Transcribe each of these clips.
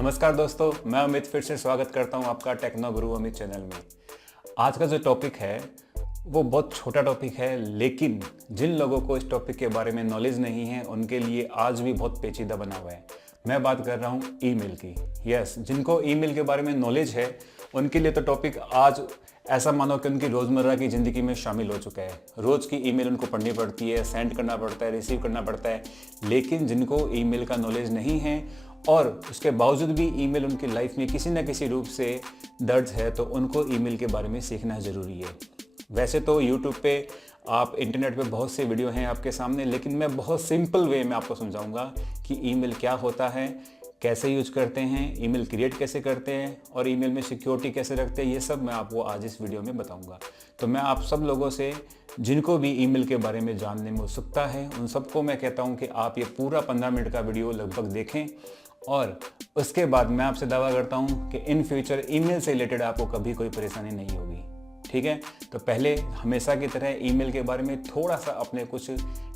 नमस्कार दोस्तों, मैं अमित फिर से स्वागत करता हूं आपका टेक्नो गुरु अमित चैनल में। आज का जो टॉपिक है वो बहुत छोटा टॉपिक है, लेकिन जिन लोगों को इस टॉपिक के बारे में नॉलेज नहीं है उनके लिए आज भी बहुत पेचीदा बना हुआ है। मैं बात कर रहा हूं ईमेल की। यस, जिनको ईमेल के बारे में नॉलेज है उनके लिए तो टॉपिक आज ऐसा मानो कि उनकी रोज़मर्रा की ज़िंदगी में शामिल हो चुका है। रोज़ की ईमेल उनको पढ़नी पड़ती है, सेंड करना पड़ता है, रिसीव करना पड़ता है। लेकिन जिनको ईमेल का नॉलेज नहीं है और उसके बावजूद भी ईमेल उनकी लाइफ में किसी न किसी रूप से दर्ज है, तो उनको ईमेल के बारे में सीखना ज़रूरी है। वैसे तो यूट्यूब पे आप इंटरनेट पे बहुत से वीडियो हैं आपके सामने, लेकिन मैं बहुत सिंपल वे में आपको समझाऊंगा कि ईमेल क्या होता है, कैसे यूज करते हैं, ईमेल क्रिएट कैसे करते हैं और ईमेल में सिक्योरिटी कैसे रखते हैं। ये सब मैं आपको आज इस वीडियो में बताऊंगा। तो मैं आप सब लोगों से, जिनको भी ईमेल के बारे में जानने में उत्सुकता है, उन सबको मैं कहता हूं कि आप ये पूरा 15 मिनट का वीडियो लगभग देखें और उसके बाद मैं आपसे दावा करता हूं कि इन फ्यूचर ईमेल से रिलेटेड आपको कभी कोई परेशानी नहीं होगी। ठीक है, तो पहले हमेशा की तरह ईमेल के बारे में थोड़ा सा अपने कुछ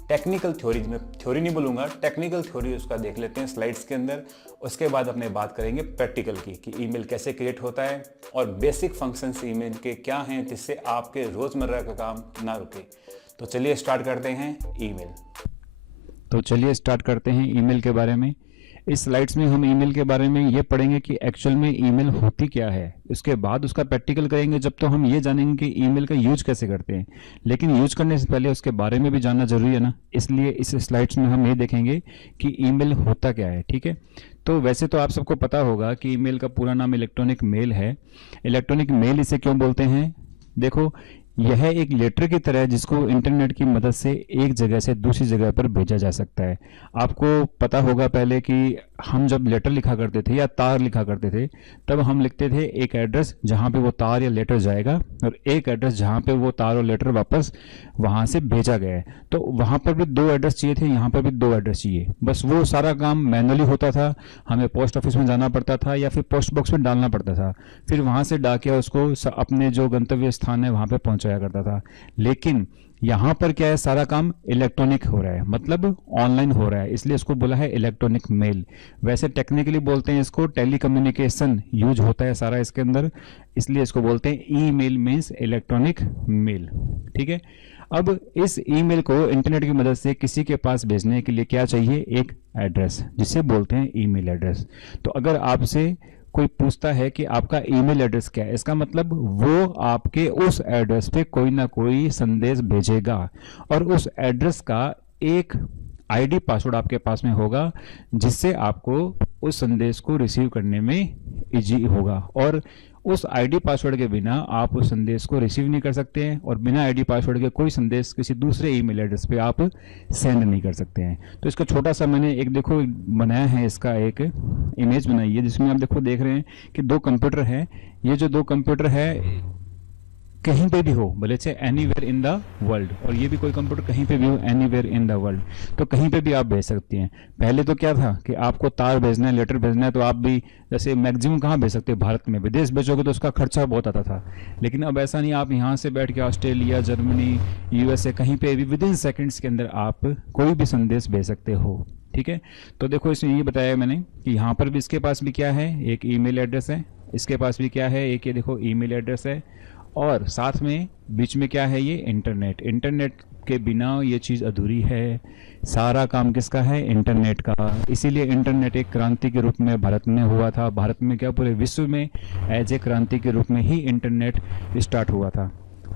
टेक्निकल थ्योरी, में थ्योरी नहीं बोलूँगा, टेक्निकल थ्योरी उसका देख लेते हैं स्लाइड्स के अंदर। उसके बाद अपने बात करेंगे प्रैक्टिकल की कि ईमेल कैसे क्रिएट होता है और बेसिक फंक्शंस ईमेल के क्या हैं जिससे आपके रोज़मर्रा का काम ना रुके। तो चलिए स्टार्ट करते हैं ईमेल के बारे में। इस स्लाइड्स में हम ईमेल के बारे में ये पढ़ेंगे कि एक्चुअल में ईमेल होती क्या है। उसके बाद उसका प्रैक्टिकल करेंगे, जब तो हम ये जानेंगे कि ईमेल का यूज कैसे करते हैं। लेकिन यूज करने से पहले उसके बारे में भी जानना जरूरी है ना, इसलिए इस स्लाइड्स में हम ये देखेंगे कि ईमेल होता क्या है। ठीक है, तो वैसे तो आप सबको पता होगा कि ईमेल का पूरा नाम इलेक्ट्रॉनिक मेल है। इलेक्ट्रॉनिक मेल इसे क्यों बोलते हैं? देखो, यह एक लेटर की तरह है जिसको इंटरनेट की मदद से एक जगह से दूसरी जगह पर भेजा जा सकता है। आपको पता होगा पहले कि हम जब लेटर लिखा करते थे या तार लिखा करते थे, तब हम लिखते थे एक एड्रेस जहाँ पे वो तार या लेटर जाएगा और एक एड्रेस जहाँ पे वो तार और लेटर वापस वहाँ से भेजा गया है। तो वहाँ पर भी 2 एड्रेस चाहिए थे, यहाँ पर भी 2 एड्रेस चाहिए। बस वो सारा काम मैनुअली होता था, हमें पोस्ट ऑफिस में जाना पड़ता था या फिर पोस्ट बॉक्स में डालना पड़ता था, फिर वहाँ से डाकिया उसको अपने जो गंतव्य स्थान है वहाँ पे पहुँचाया करता था। लेकिन यहाँ पर क्या है, सारा काम इलेक्ट्रॉनिक हो रहा है, मतलब ऑनलाइन हो रहा है, इसलिए इसको बोला है इलेक्ट्रॉनिक मेल। वैसे टेक्निकली बोलते हैं इसको टेलीकम्युनिकेशन यूज होता है सारा इसके अंदर, इसलिए इसको बोलते हैं ईमेल मीन्स इलेक्ट्रॉनिक मेल। ठीक है, अब इस ईमेल को इंटरनेट की मदद से किसी के पास भेजने के लिए क्या चाहिए? एक एड्रेस, जिसे बोलते हैं ईमेल एड्रेस। तो अगर आपसे कोई पूछता है कि आपका ईमेल एड्रेस क्या है, इसका मतलब वो आपके उस एड्रेस पे कोई ना कोई संदेश भेजेगा और उस एड्रेस का एक आईडी पासवर्ड आपके पास में होगा, जिससे आपको उस संदेश को रिसीव करने में इजी होगा। और उस आईडी पासवर्ड के बिना आप उस संदेश को रिसीव नहीं कर सकते हैं और बिना आईडी पासवर्ड के कोई संदेश किसी दूसरे ईमेल एड्रेस पे आप सेंड नहीं कर सकते हैं। तो इसका छोटा सा मैंने एक देखो बनाया है, इसका एक इमेज बनाई है जिसमें आप देख रहे हैं कि 2 कंप्यूटर हैं। ये जो 2 कंप्यूटर है कहीं पे भी हो, भले से एनीवेयर इन द वर्ल्ड, और ये भी कोई कंप्यूटर कहीं पे भी हो, एनीवेयर इन द वर्ल्ड, तो कहीं पे भी आप भेज सकती हैं। पहले तो क्या था कि आपको तार भेजना है, लेटर भेजना है, तो आप भी जैसे मैक्सिमम कहाँ भेज सकते हैं, भारत में। विदेश भेजोगे तो उसका खर्चा बहुत आता था, लेकिन अब ऐसा नहीं। आप यहाँ से बैठ के ऑस्ट्रेलिया, जर्मनी, यूएसए, कहीं पे भी विद इन सेकेंड्स के अंदर आप कोई भी संदेश भेज सकते हो। ठीक है, तो देखो इसमें ये बताया मैंने कि यहाँ पर भी इसके पास भी क्या है, एक ईमेल एड्रेस है, इसके पास भी क्या है, एक ये देखो ईमेल एड्रेस है, और साथ में बीच में क्या है, ये इंटरनेट। इंटरनेट के बिना ये चीज़ अधूरी है। सारा काम किसका है? इंटरनेट का। इसीलिए इंटरनेट एक क्रांति के रूप में भारत में हुआ था। भारत में क्या, पूरे विश्व में एज ए क्रांति के रूप में ही इंटरनेट स्टार्ट हुआ था।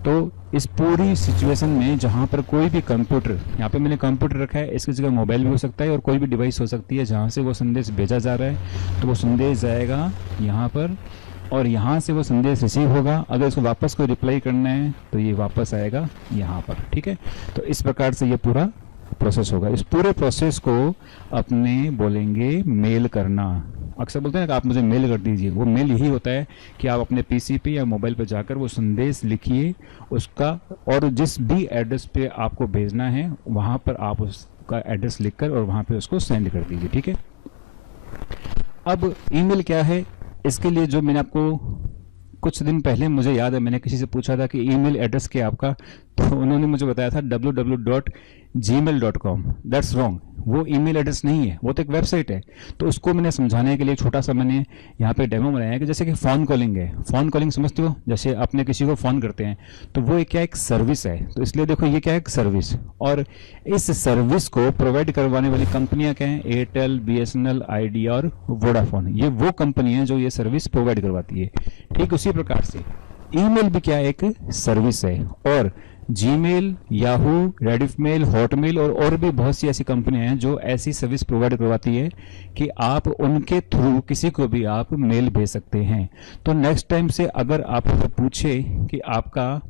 तो इस पूरी सिचुएशन में जहाँ पर कोई भी कंप्यूटर, यहाँ पे मैंने कंप्यूटर रखा है, इसकी जगह मोबाइल भी हो सकता है और कोई भी डिवाइस हो सकती है जहाँ से वो संदेश भेजा जा रहा है, तो वो संदेश जाएगा यहाँ पर और यहाँ से वो संदेश रिसीव होगा। अगर इसको वापस कोई रिप्लाई करना है तो ये वापस आएगा यहाँ पर। ठीक है, तो इस प्रकार से ये पूरा प्रोसेस होगा। इस पूरे प्रोसेस को अपने बोलेंगे मेल करना। अक्सर बोलते हैं कि आप मुझे मेल कर दीजिए, वो मेल यही होता है कि आप अपने पीसी पे या मोबाइल पे जाकर वो संदेश लिखिए उसका, और जिस भी एड्रेस पे आपको भेजना है वहाँ पर आप उसका एड्रेस लिखकर और वहाँ पे उसको सेंड कर दीजिए। ठीक है, अब ईमेल क्या है, इसके लिए जो मैंने आपको कुछ दिन पहले, मुझे याद है मैंने किसी से पूछा था कि ईमेल एड्रेस क्या आपका, तो उन्होंने मुझे बताया था www.gmail.com। gmail.com, that's wrong. वो ईमेल एड्रेस नहीं है, वो तो एक वेबसाइट है। तो उसको मैंने समझाने के लिए छोटा सा मैंने यहाँ पे डेमो बनाया है कि जैसे कि फ़ोन कॉलिंग है। फ़ोन कॉलिंग समझते हो, जैसे अपने किसी को फ़ोन करते हैं तो वो एक क्या एक सर्विस है। तो इसलिए देखो ये क्या है, एक सर्विस। और इस सर्विस को प्रोवाइड करवाने वाली कंपनियां क्या हैं, एयरटेल, बीएसएनएल, आइडिया और वोडाफोन। ये वो कंपनी है जो ये सर्विस प्रोवाइड करवाती है। ठीक उसी प्रकार से ईमेल भी क्या एक सर्विस है। और जीमेल, याहू, रेडिफमेल, हॉटमेल और भी बहुत सी ऐसी कंपनियां हैं जो ऐसी सर्विस प्रोवाइड करवाती है कि आप उनके थ्रू किसी को भी आप मेल भेज सकते हैं। तो नेक्स्ट टाइम से अगर आपको पूछे कि आपका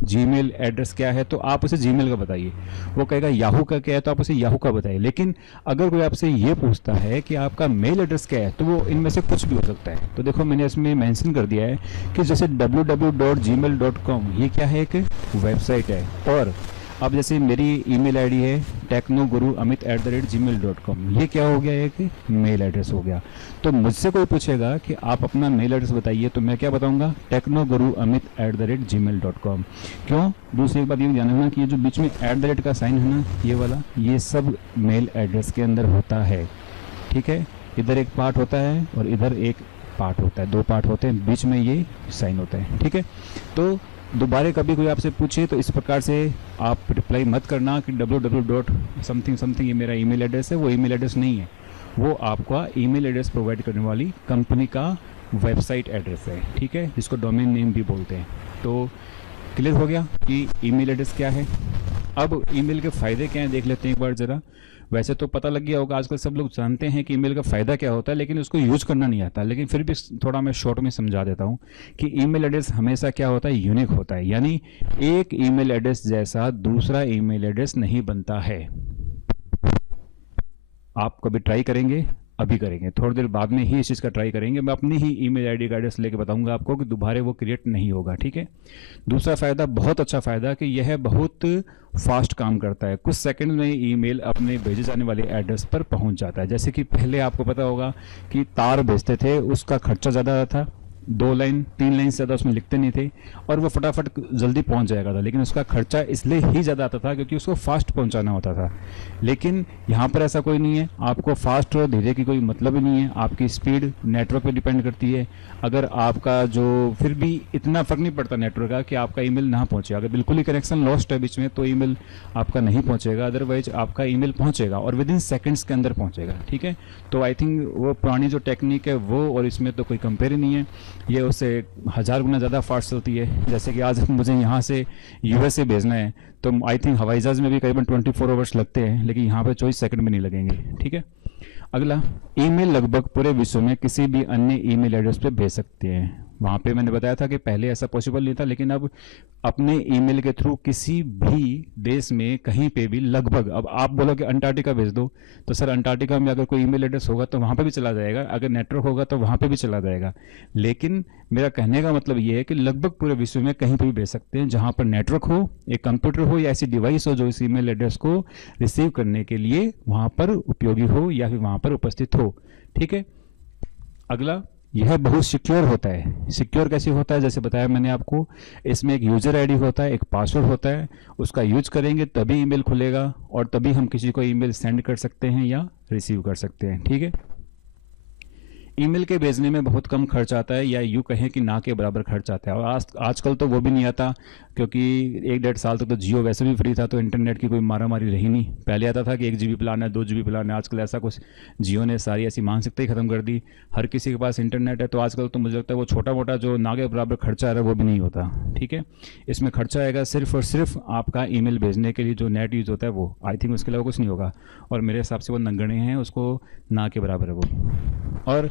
जीमेल एड्रेस क्या है तो आप उसे जीमेल का बताइए। वो कहेगा याहू का क्या है तो आप उसे याहू का बताइए। लेकिन अगर कोई आपसे ये पूछता है कि आपका मेल एड्रेस क्या है तो वो इनमें से कुछ भी हो सकता है। तो देखो मैंने इसमें मेंशन कर दिया है कि जैसे www.gmail.com ये क्या है, एक वेबसाइट है। और अब जैसे मेरी ईमेल आईडी है technoguruamit@gmail.com, ये क्या हो गया, एक मेल एड्रेस हो गया। तो मुझसे कोई पूछेगा कि आप अपना मेल एड्रेस बताइए तो मैं क्या बताऊंगा, technoguruamit@gmail.com। क्यों? दूसरी बात ये जानना कि ये जो बीच में @ का साइन है ना, ये वाला, ये सब मेल एड्रेस के अंदर होता है। ठीक है, इधर एक पार्ट होता है और इधर एक पार्ट होता है, 2 पार्ट होते हैं, बीच में ये साइन होता है। ठीक है, तो दोबारा कभी कोई आपसे पूछे तो इस प्रकार से आप रिप्लाई मत करना कि www.something ये मेरा ईमेल एड्रेस है। वो ईमेल एड्रेस नहीं है, वो आपका ईमेल एड्रेस प्रोवाइड करने वाली कंपनी का वेबसाइट एड्रेस है। ठीक है, जिसको डोमेन नेम भी बोलते हैं। तो क्लियर हो गया कि ईमेल एड्रेस क्या है। अब ईमेल के फ़ायदे क्या हैं देख लेते हैं एक बार ज़रा। वैसे तो पता लग गया होगा, आजकल सब लोग जानते हैं कि ईमेल का फ़ायदा क्या होता है, लेकिन उसको यूज करना नहीं आता। लेकिन फिर भी थोड़ा मैं शॉर्ट में समझा देता हूँ कि ईमेल एड्रेस हमेशा क्या होता है, यूनिक होता है। यानी एक ईमेल एड्रेस जैसा दूसरा ईमेल एड्रेस नहीं बनता है। आप कभी ट्राई करेंगे, अभी करेंगे, थोड़ी देर बाद में ही इस चीज़ का ट्राई करेंगे। मैं अपनी ही ईमेल आईडी का एड्रेस लेके बताऊंगा आपको कि दोबारा वो क्रिएट नहीं होगा। ठीक है, दूसरा फ़ायदा, बहुत अच्छा फ़ायदा, कि यह बहुत फास्ट काम करता है। कुछ सेकंड में ईमेल अपने भेजे जाने वाले एड्रेस पर पहुंच जाता है। जैसे कि पहले आपको पता होगा कि तार भेजते थे, उसका खर्चा ज़्यादा था, 2 लाइन 3 लाइन से ज़्यादा उसमें लिखते नहीं थे और वो फटाफट जल्दी पहुंच जाएगा था। लेकिन उसका खर्चा इसलिए ही ज़्यादा आता था क्योंकि उसको फास्ट पहुंचाना होता था। लेकिन यहाँ पर ऐसा कोई नहीं है, आपको फास्ट और धीरे की कोई मतलब ही नहीं है। आपकी स्पीड नेटवर्क पे डिपेंड करती है। अगर आपका जो, फिर भी इतना फ़र्क नहीं पड़ता नेटवर्क का कि आपका ईमेल ना पहुँचे। अगर बिल्कुल ही कनेक्शन लॉस्ट है बीच में तो ईमेल आपका नहीं पहुँचेगा, अदरवाइज आपका ईमेल पहुँचेगा और विद इन सेकेंड्स के अंदर पहुँचेगा। ठीक है, तो आई थिंक वो पुरानी जो टेक्निक है वो और इसमें तो कोई कंपेयर ही नहीं है। ये उससे 1000 गुना ज़्यादा फास्ट चलती है। जैसे कि आज मुझे यहाँ से यूएसए भेजना है तो आई थिंक हवाई जहाज़ में भी करीबन 24 आवर्स लगते हैं, लेकिन यहाँ पे 24 सेकंड में नहीं लगेंगे। ठीक है, अगला, ईमेल लगभग पूरे विश्व में किसी भी अन्य ईमेल एड्रेस पे भेज सकते हैं। वहाँ पे मैंने बताया था कि पहले ऐसा पॉसिबल नहीं था, लेकिन अब अपने ईमेल के थ्रू किसी भी देश में कहीं पे भी लगभग, अब आप बोलो कि अंटार्कटिका भेज दो तो सर अंटार्कटिका में अगर कोई ईमेल एड्रेस होगा तो वहाँ पे भी चला जाएगा, अगर नेटवर्क होगा तो वहाँ पे भी चला जाएगा। लेकिन मेरा कहने का मतलब ये है कि लगभग पूरे विश्व में कहीं पर भी भेज सकते हैं जहाँ पर नेटवर्क हो, एक कंप्यूटर हो या ऐसी डिवाइस हो जो इस ईमेल एड्रेस को रिसीव करने के लिए वहाँ पर उपयोगी हो या फिर वहाँ पर उपस्थित हो। ठीक है, अगला, यह बहुत सिक्योर होता है। सिक्योर कैसे होता है, जैसे बताया मैंने आपको, इसमें एक यूजर आईडी होता है, एक पासवर्ड होता है, उसका यूज करेंगे तभी ईमेल खुलेगा और तभी हम किसी को ईमेल सेंड कर सकते हैं या रिसीव कर सकते हैं। ठीक है, ईमेल के भेजने में बहुत कम खर्च आता है, या यूँ कहें कि ना के बराबर खर्च आता है। और आजकल तो वो भी नहीं आता, क्योंकि 1-1.5 साल तक तो जियो वैसे भी फ्री था, तो इंटरनेट की कोई मारामारी रही नहीं। पहले आता था कि 1 GB प्लान है, 2 GB प्लान है। आजकल ऐसा कुछ, जियो ने सारी ऐसी मानसिकता ही खत्म कर दी। हर किसी के पास इंटरनेट है, तो आजकल तो मुझे लगता है वो छोटा मोटा जो ना के बराबर खर्चा आ रहा है वो भी नहीं होता। ठीक है, इसमें खर्चा आएगा सिर्फ और सिर्फ आपका ईमेल भेजने के लिए जो नेट यूज़ होता है वो, आई थिंक उसके अलावा कुछ नहीं होगा। और मेरे हिसाब से वो नगण्य हैं, उसको ना के बराबर है वो। और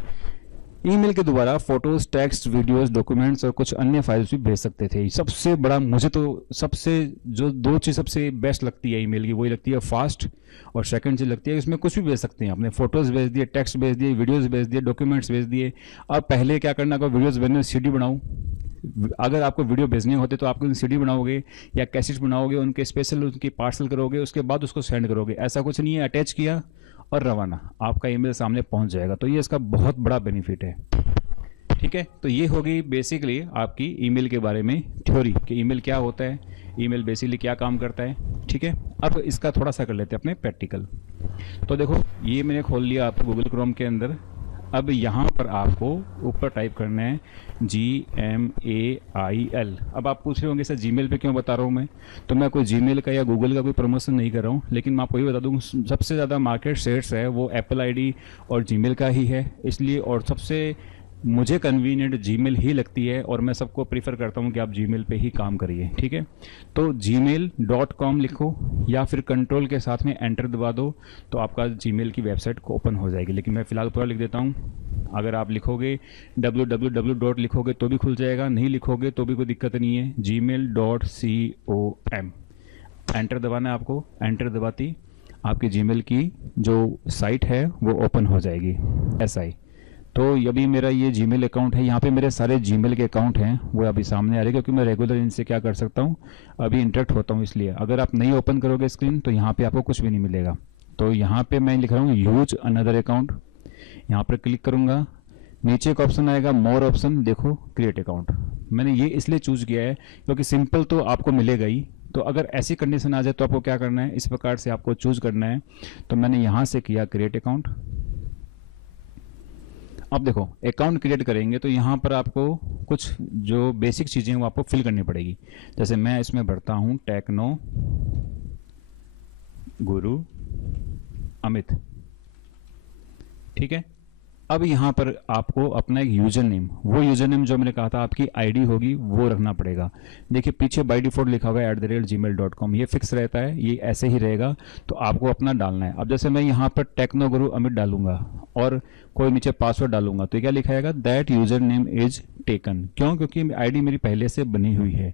ईमेल के द्वारा फोटोज, टेक्स्ट, वीडियोस, डॉक्यूमेंट्स और कुछ अन्य फाइल्स भी भेज सकते थे। सबसे बड़ा, मुझे तो सबसे जो 2 चीज़ सबसे बेस्ट लगती है ईमेल की, वही लगती है फास्ट, और सेकंड चीज़ लगती है इसमें कुछ भी भेज सकते हैं। आपने फोटोज़ भेज दिए, टेक्स्ट भेज दिए, वीडियोज़ भेज दिए, डॉक्यूमेंट्स भेज दिए। अब पहले क्या करना, अगर वीडियोज़ भेजने CD बनाऊँ, अगर आपको वीडियो भेजने होते तो आप CD बनाओगे या कैसेट बनाओगे, उनके स्पेशल उनकी पार्सल करोगे, उसके बाद उसको सेंड करोगे। ऐसा कुछ नहीं है, अटैच किया और रवाना, आपका ईमेल सामने पहुंच जाएगा। तो ये इसका बहुत बड़ा बेनिफिट है। ठीक है, तो ये होगी बेसिकली आपकी ईमेल के बारे में थ्योरी कि ईमेल क्या होता है, ईमेल बेसिकली क्या काम करता है। ठीक है, अब इसका थोड़ा सा कर लेते हैं अपने प्रैक्टिकल। तो देखो ये मैंने खोल लिया आपको गूगल क्रोम के अंदर। अब यहाँ पर आपको ऊपर टाइप करना है Gmail। अब आप पूछ रहे होंगे सर जीमेल पे क्यों बता रहा हूँ मैं, तो मैं कोई जीमेल का या गूगल का कोई प्रमोशन नहीं कर रहा हूँ, लेकिन मैं आपको ये बता दूँ सबसे ज़्यादा मार्केट शेयर्स है वो एप्पल आईडी और जीमेल का ही है, इसलिए और सबसे मुझे कन्वीनियंट जीमेल ही लगती है और मैं सबको प्रीफर करता हूँ कि आप जीमेल पे ही काम करिए। ठीक है, तो gmail.com लिखो या फिर कंट्रोल के साथ में एंटर दबा दो तो आपका जीमेल की वेबसाइट को ओपन हो जाएगी, लेकिन मैं फ़िलहाल पूरा लिख देता हूँ। अगर आप लिखोगे www. लिखोगे तो भी खुल जाएगा, नहीं लिखोगे तो भी कोई दिक्कत नहीं है। gmail.com एंटर दबाना है आपको। एंटर दबाती आपकी जीमेल की जो साइट है वो ओपन हो जाएगी ऐसा ही। तो अभी मेरा ये जीमेल अकाउंट है, यहाँ पे मेरे सारे जीमेल के अकाउंट हैं वो अभी सामने आ रहे हैं क्योंकि मैं रेगुलर इनसे क्या कर सकता हूँ अभी इंटरेक्ट होता हूँ, इसलिए अगर आप नहीं ओपन करोगे स्क्रीन तो यहाँ पे आपको कुछ भी नहीं मिलेगा। तो यहाँ पे मैं लिख रहा हूँ यूज अनदर अकाउंट, यहाँ पर क्लिक करूँगा, नीचे एक ऑप्शन आएगा मोर ऑप्शन, देखो क्रिएट अकाउंट। मैंने ये इसलिए चूज़ किया है क्योंकि सिंपल तो आपको मिलेगा ही, तो अगर ऐसी कंडीशन आ जाए तो आपको क्या करना है, इस प्रकार से आपको चूज़ करना है। तो मैंने यहाँ से किया क्रिएट अकाउंट। अब देखो अकाउंट क्रिएट करेंगे तो यहाँ पर आपको कुछ जो बेसिक चीज़ें हैं वो आपको फिल करनी पड़ेगी। जैसे मैं इसमें भरता हूँ टेक्नो गुरु अमित। ठीक है, अब यहाँ पर आपको अपना एक यूजर नेम, वो यूजर नेम जो मैंने कहा था आपकी आईडी होगी वो रखना पड़ेगा। देखिए पीछे बाय डिफॉल्ट लिखा हुआ है @gmail.com, ये फिक्स रहता है, ये ऐसे ही रहेगा, तो आपको अपना डालना है। अब जैसे मैं यहाँ पर टेक्नो गुरु अमित डालूंगा और कोई नीचे पासवर्ड डालूंगा तो क्या लिखा आएगा, that user name is taken. क्यों, क्योंकि आईडी मेरी पहले से बनी हुई है।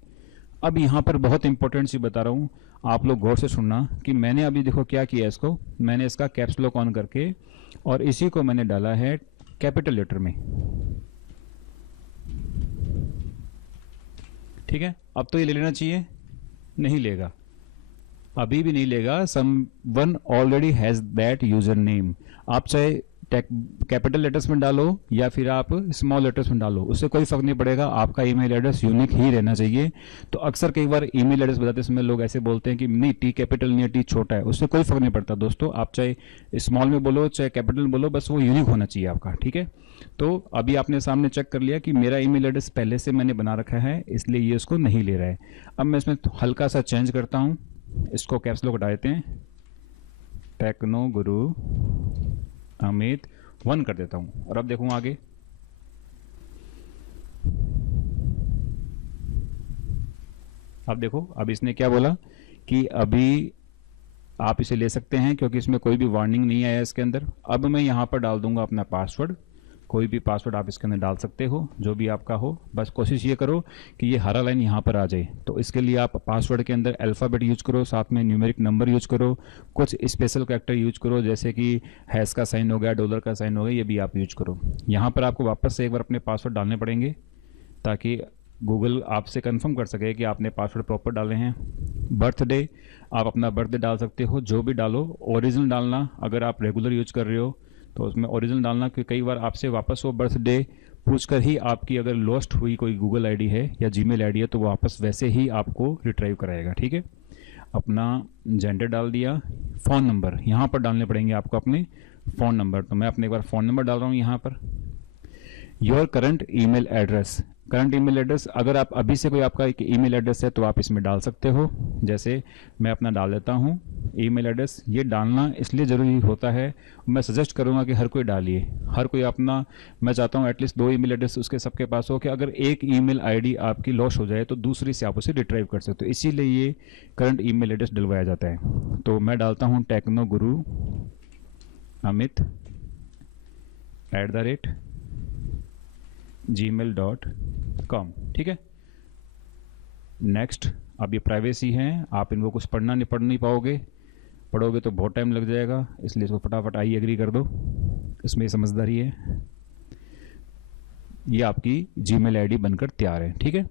अब यहाँ पर बहुत इंपॉर्टेंट चीज़ बता रहा हूँ, आप लोग गौर से सुनना कि मैंने अभी देखो क्या किया, इसको मैंने इसका कैप्स लॉक ऑन करके और इसी को मैंने डाला है कैपिटल लेटर में। ठीक है, अब तो ये ले लेना चाहिए, नहीं लेगा, अभी भी नहीं लेगा। Someone already has that user name. आप चाहे कैपिटल लेटर्स में डालो या फिर आप स्मॉल लेटर्स में डालो, उससे कोई फर्क नहीं पड़ेगा, आपका ईमेल एड्रेस यूनिक ही रहना चाहिए। तो अक्सर कई बार ईमेल एड्रेस बताते समय लोग ऐसे बोलते हैं कि नहीं टी कैपिटल नहीं है, टी छोटा है, उससे कोई फर्क नहीं पड़ता दोस्तों, आप चाहे स्मॉल में बोलो चाहे कैपिटल में बोलो, बस वो यूनिक होना चाहिए आपका। ठीक है, तो अभी आपने सामने चेक कर लिया कि मेरा ईमेल एड्रेस पहले से मैंने बना रखा है, इसलिए ये उसको नहीं ले रहा है। अब मैं इसमें हल्का सा चेंज करता हूँ, इसको कैप्स लॉक हटा देते हैं, टेक्नो गुरु अमित 1 कर देता हूं और अब देखूं आगे। अब देखो अब इसने क्या बोला कि अभी आप इसे ले सकते हैं क्योंकि इसमें कोई भी वार्निंग नहीं आया इसके अंदर। अब मैं यहां पर डाल दूंगा अपना पासवर्ड, कोई भी पासवर्ड आप इसके अंदर डाल सकते हो जो भी आपका हो, बस कोशिश ये करो कि ये हरा लाइन यहाँ पर आ जाए। तो इसके लिए आप पासवर्ड के अंदर अल्फ़ाबेट यूज करो, साथ में न्यूमेरिक नंबर यूज करो, कुछ स्पेशल कैरेक्टर यूज करो जैसे कि हैश का साइन हो गया, डॉलर का साइन हो गया, ये भी आप यूज करो। यहाँ पर आपको वापस से एक बार अपने पासवर्ड डालने पड़ेंगे ताकि गूगल आपसे कंफर्म कर सके कि आपने पासवर्ड प्रॉपर डाले हैं। बर्थडे, आप अपना बर्थडे डाल सकते हो, जो भी डालो, ओरिजिनल डालना, अगर आप रेगुलर यूज कर रहे हो तो उसमें ओरिजिनल डालना, क्योंकि कई बार आपसे वापस वो बर्थडे पूछकर ही आपकी अगर लॉस्ट हुई कोई गूगल आईडी है या जीमेल आईडी है तो वो वापस वैसे ही आपको रिट्राइव कराएगा। ठीक है, अपना जेंडर डाल दिया। फ़ोन नंबर यहाँ पर डालने पड़ेंगे आपको अपने फ़ोन नंबर, तो मैं अपने एक बार फ़ोन नंबर डाल रहा हूँ यहाँ पर। Your current email address, current email address, अगर आप अभी से कोई आपका एक ईमेल एड्रेस है तो आप इसमें डाल सकते हो। जैसे मैं अपना डाल देता हूँ ईमेल एड्रेस। ये डालना इसलिए ज़रूरी होता है, मैं सजेस्ट करूँगा कि हर कोई डालिए, हर कोई अपना, मैं चाहता हूँ एटलीस्ट 2 ईमेल एड्रेस उसके सबके पास हो कि अगर एक ईमेल आईडी आपकी लॉस हो जाए तो दूसरी से आप उसे रिट्राइव कर सकते हो, इसीलिए ये करंट ईमेल एड्रेस डलवाया जाता है। तो मैं डालता हूँ टेक्नो गुरु अमित @gmail.com। ठीक है, नेक्स्ट। अब ये प्राइवेसी है, आप इनको कुछ पढ़ नहीं पाओगे, पढ़ोगे तो बहुत टाइम लग जाएगा, इसलिए इसको फटाफट आई एग्री कर दो, इसमें समझदारी है। ये आपकी जीमेल आईडी बनकर तैयार है। ठीक है,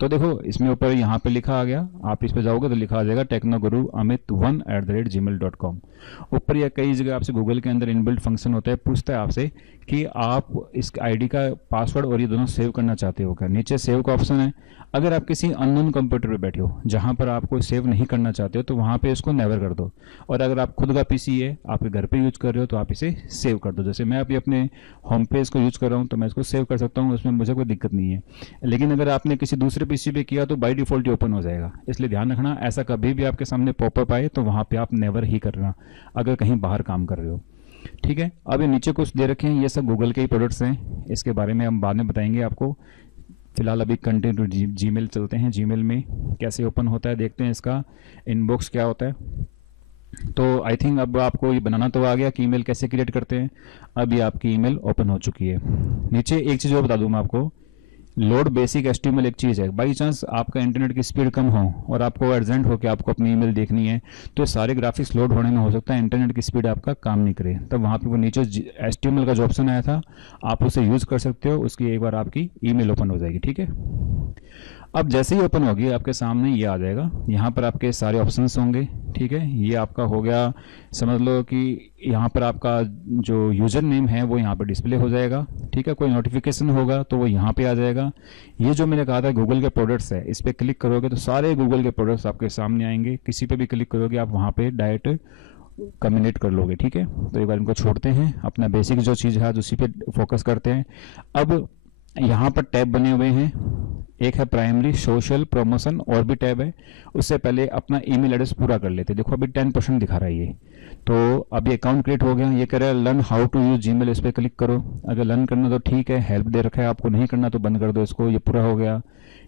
तो देखो इसमें ऊपर यहाँ पे लिखा आ गया, आप इस पे जाओगे तो लिखा आ जाएगा टेक्नोगुरु amit1@gmail.com। ऊपर या कई जगह आपसे गूगल के अंदर इनबिल्ट फंक्शन होता है, पूछता है आपसे कि आप इस आईडी का पासवर्ड और ये दोनों सेव करना चाहते हो क्या। नीचे सेव का ऑप्शन है। अगर आप किसी अननोन कंप्यूटर पे बैठे हो जहाँ पर आपको सेव नहीं करना चाहते हो तो वहाँ पे इसको नेवर कर दो। और अगर आप खुद का पीसी है, आपके घर पे यूज कर रहे हो, तो आप इसे सेव कर दो। जैसे मैं अभी अपने होम पेज को यूज कर रहा हूँ तो मैं इसको सेव कर सकता हूँ, उसमें मुझे कोई दिक्कत नहीं है। लेकिन अगर आपने किसी दूसरे पीसी पे किया तो बाय डिफॉल्ट ही ओपन हो जाएगा। इसलिए ध्यान रखना, ऐसा कभी भी आपके सामने पॉपअप आए तो वहाँ पे आप नेवर ही करना अगर कहीं बाहर काम कर रहे हो। ठीक है, अब ये नीचे कुछ दे रखे हैं, ये सब गूगल के ही प्रोडक्ट्स हैं, इसके बारे में हम बाद में बताएंगे आपको। फिलहाल अभी कंटिन्यू जीमेल चलते हैं। जीमेल में कैसे ओपन होता है देखते हैं, इसका इनबॉक्स क्या होता है। तो आई थिंक अब आपको ये बनाना तो आ गया कि ईमेल कैसे क्रिएट करते हैं। अब ये आपकी ईमेल ओपन हो चुकी है। नीचे एक चीज़ और बता दूँ मैं आपको, लोड बेसिक एचटीएमएल एक चीज़ है। बाई चांस आपका इंटरनेट की स्पीड कम हो और आपको अर्जेंट हो कि आपको अपनी ईमेल देखनी है, तो सारे ग्राफिक्स लोड होने में हो सकता है इंटरनेट की स्पीड आपका काम नहीं करे, तब वहाँ पे वो नीचे एचटीएमएल का जो ऑप्शन आया था आप उसे यूज़ कर सकते हो। उसकी एक बार आपकी ईमेल ओपन हो जाएगी। ठीक है, अब जैसे ही ओपन होगी आपके सामने ये आ जाएगा, यहाँ पर आपके सारे ऑप्शंस होंगे। ठीक है, ये आपका हो गया, समझ लो कि यहाँ पर आपका जो यूज़र नेम है वो यहाँ पर डिस्प्ले हो जाएगा। ठीक है, कोई नोटिफिकेशन होगा तो वो यहाँ पे आ जाएगा। ये जो मैंने कहा था गूगल के प्रोडक्ट्स है, इस पर क्लिक करोगे तो सारे गूगल के प्रोडक्ट्स आपके सामने आएंगे। किसी पे भी क्लिक करोगे आप वहाँ पे डायरेक्ट कम्युनिकेट कर लोगे। ठीक है, तो एक बार इनको छोड़ते हैं, अपना बेसिक जो चीज़ है उसी पे फोकस करते हैं। अब यहाँ पर टैब बने हुए हैं, एक है प्राइमरी, सोशल, प्रमोशन, और भी टैब है। उससे पहले अपना ईमेल एड्रेस पूरा कर लेते हैं। देखो अभी 10% दिखा रहा है ये, तो अभी अकाउंट क्रिएट हो गया। ये कह रहा है learn how to use Gmail, इस पर क्लिक करो। अगर लर्न करना तो ठीक है, हेल्प दे रखा है, आपको नहीं करना तो बंद कर दो इसको। ये पूरा हो गया।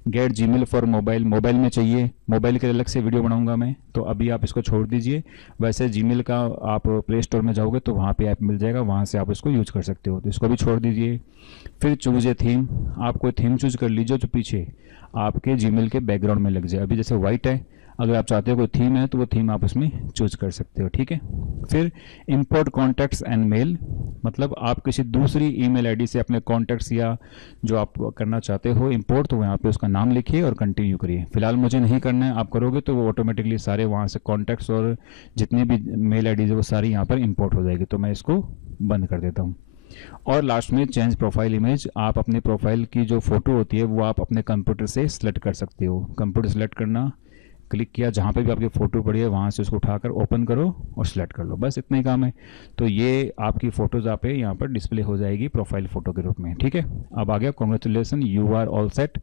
Get Gmail for mobile, mobile में चाहिए, मोबाइल के अलग से वीडियो बनाऊंगा मैं, तो अभी आप इसको छोड़ दीजिए। वैसे जीमेल का आप प्ले स्टोर में जाओगे तो वहाँ पे ऐप मिल जाएगा, वहाँ से आप इसको यूज कर सकते हो, तो इसको भी छोड़ दीजिए। फिर चूज ए थीम, आप कोई थीम चूज कर लीजिए जो पीछे आपके जीमेल के बैकग्राउंड में लग जाए। अभी जैसे वाइट है, अगर आप चाहते हो कोई थीम है तो वो थीम आप उसमें चूज कर सकते हो। ठीक है, फिर इंपोर्ट कॉन्टैक्ट्स एंड मेल, मतलब आप किसी दूसरी ईमेल आईडी से अपने कॉन्टैक्ट्स या जो आप करना चाहते हो इंपोर्ट, तो यहाँ पे उसका नाम लिखिए और कंटिन्यू करिए। फिलहाल मुझे नहीं करना है, आप करोगे तो वो ऑटोमेटिकली सारे वहाँ से कॉन्टैक्ट्स और जितनी भी मेल आईडीज है वो सारी यहाँ पर इंपोर्ट हो जाएगी। तो मैं इसको बंद कर देता हूँ। और लास्ट में चेंज प्रोफाइल इमेज, आप अपने प्रोफाइल की जो फोटो होती है वो आप अपने कंप्यूटर से सिलेक्ट कर सकते हो। कंप्यूटर सेलेक्ट करना, क्लिक किया, जहाँ पे भी आपकी फ़ोटो पड़ी है वहाँ से उसको उठाकर ओपन करो और सिलेक्ट कर लो, बस इतना ही काम है। तो ये आपकी फ़ोटोज़ आप यहाँ पर डिस्प्ले हो जाएगी प्रोफाइल फ़ोटो के रूप में। ठीक है, अब आ गया congratulations, you are all set.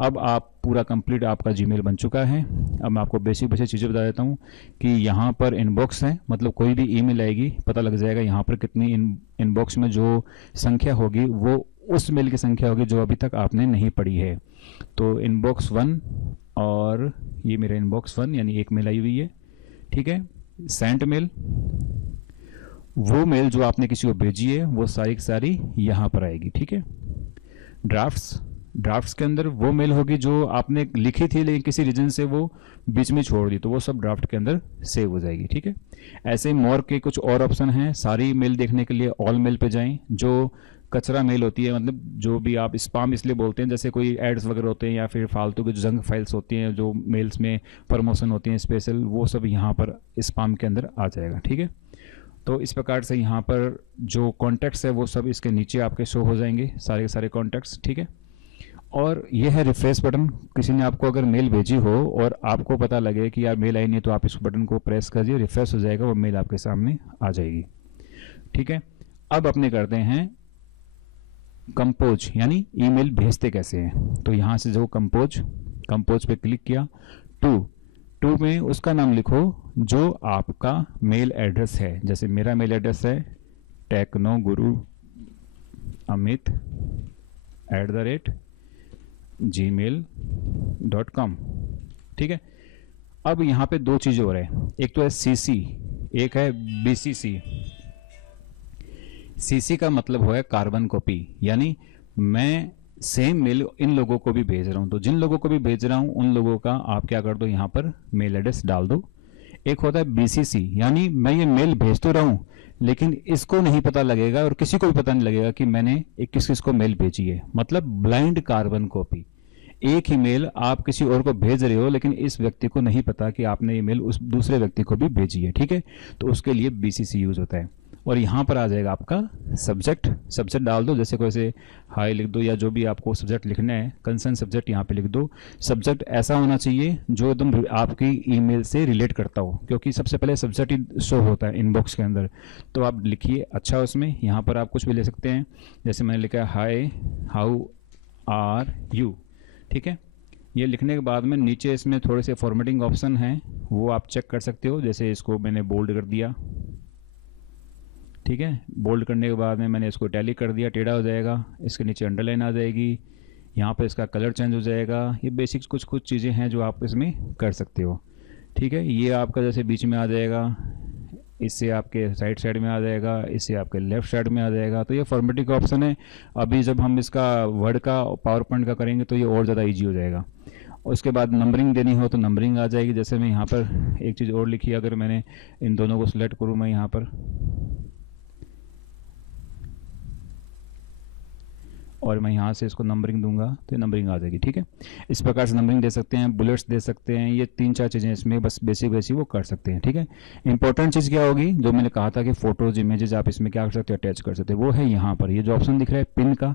अब आप पूरा कंप्लीट आपका जीमेल बन चुका है। अब मैं आपको बेसिक बेसिक चीज़ें बता देता हूँ कि यहाँ पर इनबॉक्स है, मतलब कोई भी ईमेल आएगी पता लग जाएगा यहाँ पर कितनी इनबॉक्स में जो संख्या होगी वो उस मेल की संख्या होगी जो अभी तक आपने नहीं पढ़ी है। तो इनबॉक्स 1, और ये मेरा इनबॉक्स 1 यानी एक मेल आई हुई है। ठीक है, सेंट मेल, वो मेल जो आपने किसी को भेजी है वो सारी की सारी यहाँ पर आएगी। ठीक है, ड्राफ्ट्स के अंदर वो मेल होगी जो आपने लिखी थी लेकिन किसी रीजन से वो बीच में छोड़ दी, तो वो सब ड्राफ्ट के अंदर सेव हो जाएगी। ठीक है, ऐसे ही मोर के कुछ और ऑप्शन हैं। सारी मेल देखने के लिए ऑल मेल पे जाएं। जो कचरा मेल होती है, मतलब जो भी आप स्पाम इसलिए बोलते हैं, जैसे कोई एड्स वगैरह होते हैं या फिर फालतू के जो जंक फाइल्स होती हैं जो मेल्स में प्रमोशन होती हैं स्पेशल, वो सब यहाँ पर स्पाम के अंदर आ जाएगा। ठीक है, तो इस प्रकार से यहाँ पर जो कॉन्टैक्ट्स है वो सब इसके नीचे आपके शो हो जाएंगे, सारे के सारे कॉन्टैक्ट्स। ठीक है, और ये है रिफ्रेश बटन। किसी ने आपको अगर मेल भेजी हो और आपको पता लगे कि यार मेल आई नहीं, तो आप इस बटन को प्रेस करिए, रिफ्रेश हो जाएगा, वो मेल आपके सामने आ जाएगी। ठीक है, अब अपने करते हैं कंपोज, यानी ईमेल भेजते कैसे हैं। तो यहाँ से जो कंपोज पे क्लिक किया, टू में उसका नाम लिखो जो आपका मेल एड्रेस है। जैसे मेरा मेल एड्रेस है technoguruamit@gmail.com। ठीक है, अब यहाँ पे दो चीज़ें हो रहे हैं, एक तो है CC, एक है BCC। CC का मतलब हुआ है कार्बन कॉपी, यानी मैं सेम मेल इन लोगों को भी भेज रहा हूँ, तो जिन लोगों को भी भेज रहा हूँ उन लोगों का आप क्या कर दो, यहाँ पर मेल एड्रेस डाल दो। एक होता है BCC, यानी मैं ये मेल भेज तो रहा हूँ लेकिन इसको नहीं पता लगेगा और किसी को भी पता नहीं लगेगा कि मैंने किस किस को मेल भेजी है, मतलब ब्लाइंड कार्बन कॉपी। एक ही मेल आप किसी और को भेज रहे हो, लेकिन इस व्यक्ति को नहीं पता कि आपने ये मेल उस दूसरे व्यक्ति को भी भेजी है, ठीक है। तो उसके लिए बीसीसी यूज होता है। और यहाँ पर आ जाएगा आपका सब्जेक्ट डाल दो, जैसे कोई से हाई लिख दो, या जो भी आपको सब्जेक्ट लिखना है, कंसर्न सब्जेक्ट यहाँ पे लिख दो। सब्जेक्ट ऐसा होना चाहिए जो एकदम आपकी ईमेल से रिलेट करता हो, क्योंकि सबसे पहले सब्जेक्ट ही शो होता है इनबॉक्स के अंदर। तो आप लिखिए अच्छा उसमें, यहाँ पर आप कुछ भी ले सकते हैं, जैसे मैंने लिखा है हाय हाउ आर यू, ठीक है। ये लिखने के बाद में नीचे इसमें थोड़े से फॉर्मेटिंग ऑप्शन हैं, वो आप चेक कर सकते हो। जैसे इसको मैंने बोल्ड कर दिया, ठीक है। बोल्ड करने के बाद में मैंने इसको इटैलिक कर दिया, टेढ़ा हो जाएगा। इसके नीचे अंडरलाइन आ जाएगी, यहाँ पे इसका कलर चेंज हो जाएगा। ये बेसिक्स कुछ चीज़ें हैं जो आप इसमें कर सकते हो, ठीक है। ये आपका जैसे बीच में आ जाएगा, इससे आपके राइट साइड में आ जाएगा, इससे आपके लेफ्ट साइड में आ जाएगा। तो ये फॉर्मेटिंग का ऑप्शन है। अभी जब हम इसका वर्ड का पावर पॉइंट का करेंगे तो ये और ज़्यादा ईजी हो जाएगा। और उसके बाद नंबरिंग देनी हो तो नंबरिंग आ जाएगी। जैसे मैं यहाँ पर एक चीज़ और लिखी, अगर मैंने इन दोनों को सिलेक्ट करूँ मैं यहाँ पर, और मैं यहाँ से इसको नंबरिंग दूंगा तो ये नंबरिंग आ जाएगी, ठीक है। इस प्रकार से नंबरिंग दे सकते हैं, बुलेट्स दे सकते हैं, ये 3-4 चीज़ें इसमें बस बेसिक वो कर सकते हैं, ठीक है। इंपॉर्टेंट चीज़ क्या होगी, जो मैंने कहा था कि फोटोज इमेजेस आप इसमें क्या कर सकते हो, अटैच कर सकते हो, वो है यहाँ पर ये जो ऑप्शन दिख रहा है पिन का,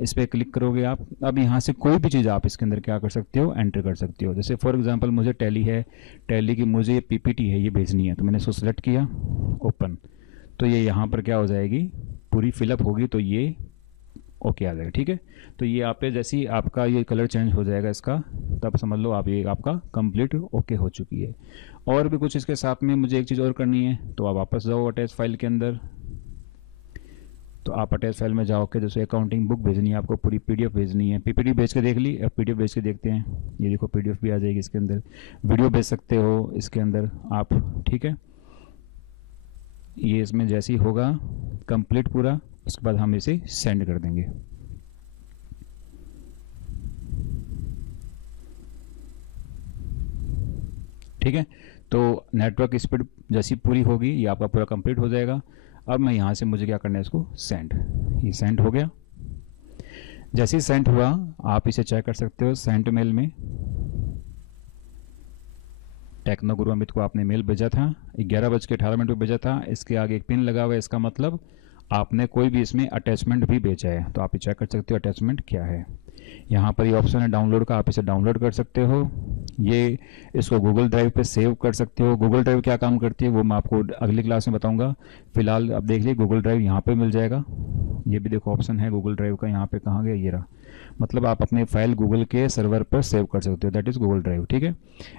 इस पर क्लिक करोगे आप। अब यहाँ से कोई भी चीज़ आप इसके अंदर क्या कर सकते हो, एंटर कर सकते हो। जैसे फॉर एग्जांपल मुझे टैली है, टैली की मुझे ये पीपीटी है, ये भेजनी है, तो मैंने इसको सेलेक्ट किया, ओपन, तो ये यहाँ पर क्या हो जाएगी, पूरी फिलअप होगी, तो ये ओके आ जाएगा, ठीक है। तो ये आप पे जैसे ही आपका ये कलर चेंज हो जाएगा इसका, तब समझ लो आप ये आपका कंप्लीट ओके हो चुकी है। और भी कुछ इसके साथ में मुझे एक चीज़ और करनी है, तो आप वापस जाओ अटैच फाइल के अंदर। तो आप अटैच फाइल में जाओ के जैसे अकाउंटिंग बुक भेजनी है आपको, पूरी पीडीएफ भेजनी है, पीपीटी भेज के देख ली, अब पीडीएफ भेज के देखते हैं। ये देखो पीडीएफ भी आ जाएगी इसके अंदर, वीडियो भेज सकते हो इसके अंदर आप, ठीक है। ये इसमें जैसे ही होगा कंप्लीट पूरा, उसके बाद हम इसे सेंड कर देंगे। ठीक है, तो नेटवर्क स्पीड जैसी पूरी होगी ये आपका पूरा कंप्लीट हो जाएगा। अब मैं यहाँ से मुझे क्या करना है, इसको सेंड, ये सेंड हो गया। जैसे ही सेंड हुआ आप इसे चेक कर सकते हो, सेंट मेल में टेक्नो गुरु अमित को आपने मेल भेजा था, 11:18 को भेजा था। इसके आगे एक पिन लगा हुआ है, इसका मतलब आपने कोई भी इसमें अटैचमेंट भी भेजा है। तो आप ये चेक कर सकते हो अटैचमेंट क्या है। यहाँ पर ये ऑप्शन है डाउनलोड का, आप इसे डाउनलोड कर सकते हो। ये इसको गूगल ड्राइव पे सेव कर सकते हो। गूगल ड्राइव क्या काम करती है वो मैं आपको अगली क्लास में बताऊंगा। फिलहाल आप देख लीजिए गूगल ड्राइव यहाँ पे मिल जाएगा। ये भी देखो ऑप्शन है गूगल ड्राइव का, यहाँ पे कहाँ गया, ये रहा। मतलब आप अपने फाइल गूगल के सर्वर पर सेव कर सकते हो, दैट इज़ गूगल ड्राइव, ठीक है।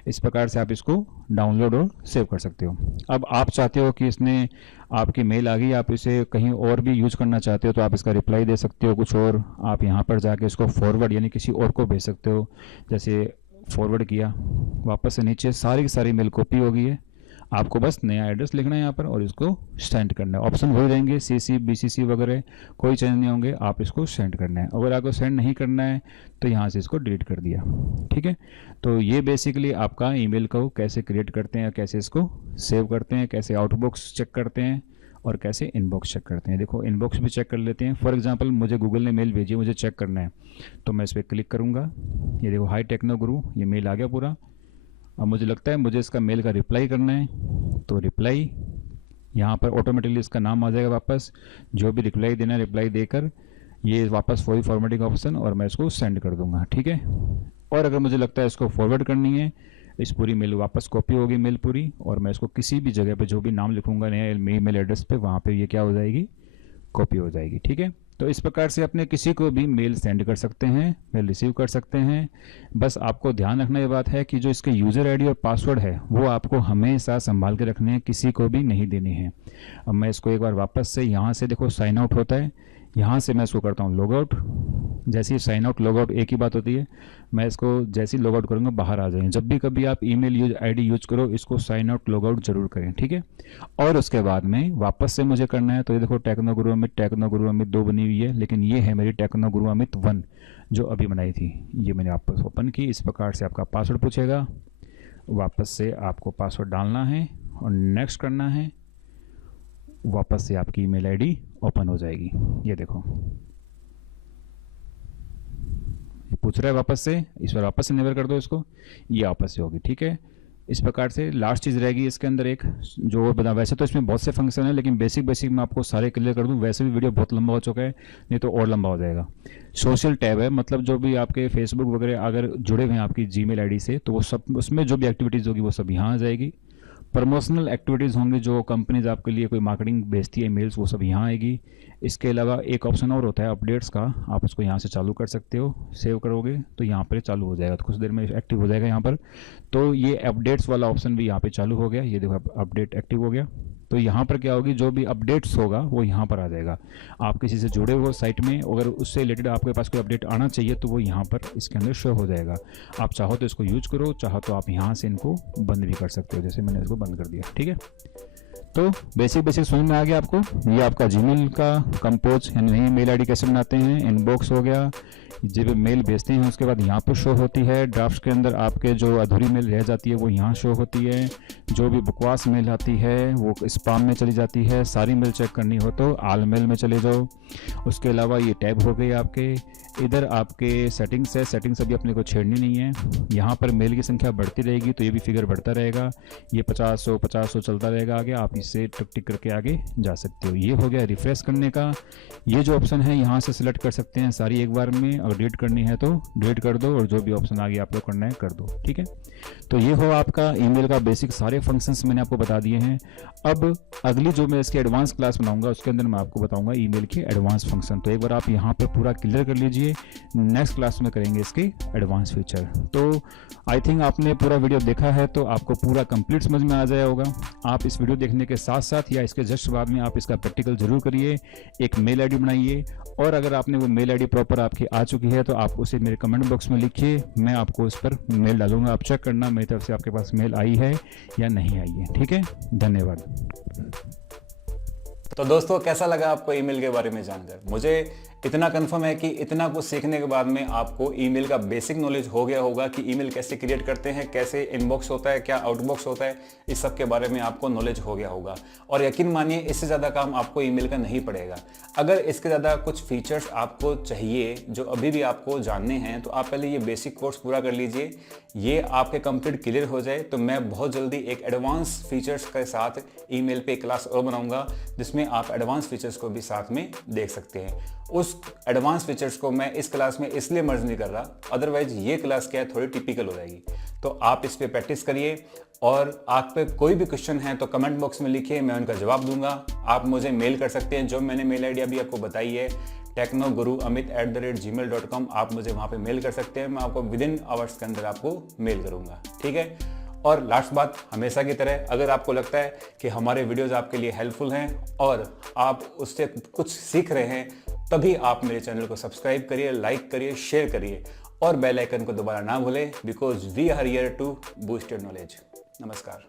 इस प्रकार से आप इसको डाउनलोड और सेव कर सकते हो। अब आप चाहते हो कि इसने आपकी मेल आ गई, आप इसे कहीं और भी यूज करना चाहते हो तो आप इसका रिप्लाई दे सकते हो कुछ और। आप यहाँ पर जाके इसको फॉरवर्ड यानी किसी और को भेज सकते हो। जैसे फॉरवर्ड किया, वापस से नीचे सारी की सारी मेल कॉपी हो गई है। आपको बस नया एड्रेस लिखना है यहाँ पर और इसको सेंड करना है। ऑप्शन हो जाएंगे सीसी बीसीसी वगैरह, कोई चेंज नहीं होंगे, आप इसको सेंड करना है। अगर आपको सेंड नहीं करना है तो यहाँ से इसको डिलीट कर दिया, ठीक है। तो ये बेसिकली आपका ईमेल को कैसे क्रिएट करते हैं, कैसे इसको सेव करते हैं, कैसे आउटबॉक्स चेक करते हैं और कैसे इनबॉक्स चेक करते हैं। देखो इनबॉक्स भी चेक कर लेते हैं। फॉर एग्जांपल मुझे गूगल ने मेल भेजी, मुझे चेक करना है, तो मैं इस पर क्लिक करूँगा। ये देखो हाई टेक्नो गुरु, ये मेल आ गया पूरा। अब मुझे लगता है मुझे इसका मेल का रिप्लाई करना है, तो रिप्लाई यहाँ पर ऑटोमेटिकली इसका नाम आ जाएगा वापस। जो भी रिप्लाई देना है रिप्लाई देकर ये वापस वही फॉर्मेटिंग ऑप्शन और मैं इसको सेंड कर दूंगा, ठीक है। और अगर मुझे लगता है इसको फॉरवर्ड करनी है, इस पूरी मेल वापस कॉपी होगी मेल पूरी, और मैं इसको किसी भी जगह पे जो भी नाम लिखूंगा नया ईमेल एड्रेस पे, वहाँ पे ये क्या हो जाएगी, कॉपी हो जाएगी, ठीक है। तो इस प्रकार से अपने किसी को भी मेल सेंड कर सकते हैं, मेल रिसीव कर सकते हैं। बस आपको ध्यान रखना ये बात है कि जो इसके यूज़र आईडी और पासवर्ड है वो आपको हमेशा संभाल के रखने हैं, किसी को भी नहीं देने हैं। अब मैं इसको एक बार वापस से यहाँ से देखो साइन आउट होता है, यहाँ से मैं इसको करता हूँ लॉग आउट। जैसे ही साइन आउट लॉग आउट एक ही बात होती है, मैं इसको जैसे ही लॉग आउट करूँगा बाहर आ जाएंगे। जब भी कभी आप ईमेल आईडी यूज करो इसको साइन आउट लॉग आउट जरूर करें, ठीक है। और उसके बाद में वापस से मुझे करना है, तो ये देखो टेक्नो गुरु अमित 2 बनी हुई है, लेकिन ये है मेरी टेक्नो गुरु अमित 1 जो अभी बनाई थी। ये मैंने वापस ओपन की। इस प्रकार से आपका पासवर्ड पूछेगा, वापस से आपको पासवर्ड डालना है और नेक्स्ट करना है। वापस से आपकी ईमेल आईडी ओपन हो जाएगी। ये देखो पूछ रहा है वापस से, इस बार वापस से नेवर कर दो इसको, ये आपस से होगी। ठीक है, इस प्रकार से लास्ट चीज़ रहेगी इसके अंदर एक जो बता, वैसे तो इसमें बहुत से फंक्शन है लेकिन बेसिक मैं आपको सारे क्लियर कर दूं, वैसे भी वीडियो बहुत लंबा हो चुका है, नहीं तो और लंबा हो जाएगा। सोशल टैब है, मतलब जो भी आपके फेसबुक वगैरह अगर जुड़े हुए हैं आपकी जीमेल आईडी से, तो वो सब उसमें जो भी एक्टिविटीज़ होगी वो सब यहाँ आ जाएगी। प्रमोशनल एक्टिविटीज़ होंगी, जो कंपनीज आपके लिए कोई मार्केटिंग भेजती है मेल्स, वो सब यहाँ आएगी। इसके अलावा एक ऑप्शन और होता है अपडेट्स का, आप उसको यहाँ से चालू कर सकते हो, सेव करोगे तो यहाँ पर चालू हो जाएगा, तो कुछ देर में एक्टिव हो जाएगा यहाँ पर। तो ये अपडेट्स वाला ऑप्शन भी यहाँ पे चालू हो गया, ये देखो अपडेट एक्टिव हो गया। तो यहाँ पर क्या होगी, जो भी अपडेट्स होगा वो यहाँ पर आ जाएगा। आप किसी से जुड़े हो साइट में, अगर उससे रिलेटेड आपके पास कोई अपडेट आना चाहिए तो वो यहाँ पर इसके अंदर शो हो जाएगा। आप चाहो तो इसको यूज करो, चाहो तो आप यहाँ से इनको बंद भी कर सकते हो, जैसे मैंने इसको बंद कर दिया। ठीक है, तो बेसिक समझ में आ गया आपको। ये आपका जीमेल का कंपोज यानी नई मेल आईडी कैसे बनाते हैं, इनबॉक्स हो गया, जब मेल भेजते हैं उसके बाद यहाँ पर शो होती है। ड्राफ्ट के अंदर आपके जो अधूरी मेल रह जाती है वो यहाँ शो होती है। जो भी बकवास मेल आती है वो स्पाम में चली जाती है। सारी मेल चेक करनी हो तो आल मेल में चले जाओ। उसके अलावा ये टैब हो गई आपके, इधर आपके सेटिंग्स है, सेटिंग्स अभी अपने को छेड़नी नहीं है। यहाँ पर मेल की संख्या बढ़ती रहेगी तो ये भी फिगर बढ़ता रहेगा, ये 50 100 चलता रहेगा आगे, आप इससे टिक टिक करके आगे जा सकते हो। ये हो गया रिफ्रेश करने का। ये जो ऑप्शन है यहाँ से सिलेक्ट कर सकते हैं सारी एक बार में, अगर डिलीट करनी है तो डिलीट कर दो और जो भी ऑप्शन आगे आपको करना है कर दो। ठीक है, तो ये हो आपका ईमेल का बेसिक सारे फंक्शंस मैंने आपको बता दिए हैं। अब अगली जो मैं इसकी एडवांस क्लास बनाऊंगा उसके अंदर मैं आपको बताऊंगा ईमेल के एडवांस फंक्शन। तो एक बार आप यहाँ पर पूरा क्लियर कर लीजिए, नेक्स्ट क्लास में करेंगे इसके एडवांस फीचर। तो आई थिंक आपने पूरा वीडियो देखा है तो आपको पूरा कंप्लीट समझ में आ जाया होगा। आप इस वीडियो देखने के साथ साथ या इसके जस्ट बाद में आप इसका प्रैक्टिकल जरूर करिए, एक मेल आईडी बनाइए, और अगर आपने वो मेल आईडी प्रॉपर आपकी आ चुकी है तो आप उसे मेरे कमेंट बॉक्स में लिखिए, मैं आपको उस पर मेल डालूंगा। आप चेक करना मेरी तरफ से आपके पास मेल आई है या नहीं आई है। ठीक है, धन्यवाद। तो दोस्तों, कैसा लगा आपको ईमेल के बारे में जानकर? मुझे इतना कंफर्म है कि इतना कुछ सीखने के बाद में आपको ईमेल का बेसिक नॉलेज हो गया होगा कि ईमेल कैसे क्रिएट करते हैं, कैसे इनबॉक्स होता है, क्या आउटबॉक्स होता है, इस सब के बारे में आपको नॉलेज हो गया होगा। और यकीन मानिए इससे ज़्यादा काम आपको ईमेल का नहीं पड़ेगा। अगर इसके ज़्यादा कुछ फीचर्स आपको चाहिए जो अभी भी आपको जानने हैं तो आप पहले ये बेसिक कोर्स पूरा कर लीजिए। ये आपके कंप्लीट क्लियर हो जाए तो मैं बहुत जल्दी एक एडवांस फीचर्स के साथ ईमेल पे क्लास और बनाऊंगा जिसमें आप एडवांस फीचर्स को भी साथ में देख सकते हैं। उस एडवांस फीचर्स को मैं इस क्लास में इसलिए मर्ज नहीं कर रहा, अदरवाइज ये क्लास क्या है थोड़ी टिपिकल हो जाएगी। तो आप इस पे प्रैक्टिस करिए, और आप पे कोई भी क्वेश्चन है तो कमेंट बॉक्स में लिखिए, मैं उनका जवाब दूंगा। आप मुझे मेल कर सकते हैं, जो मैंने मेल आईडी अभी आपको बताई है technoguruamit@gmail.com, आप मुझे वहाँ पे मेल कर सकते हैं। मैं आपको विदिन आवर्स के अंदर आपको मेल करूँगा। ठीक है, और लास्ट बात, हमेशा की तरह अगर आपको लगता है कि हमारे वीडियोज़ आपके लिए हेल्पफुल हैं और आप उससे कुछ सीख रहे हैं, तभी आप मेरे चैनल को सब्सक्राइब करिए, लाइक करिए, शेयर करिए और बेल आइकन को दबाना ना भूलें, because we are here to boost your knowledge. नमस्कार।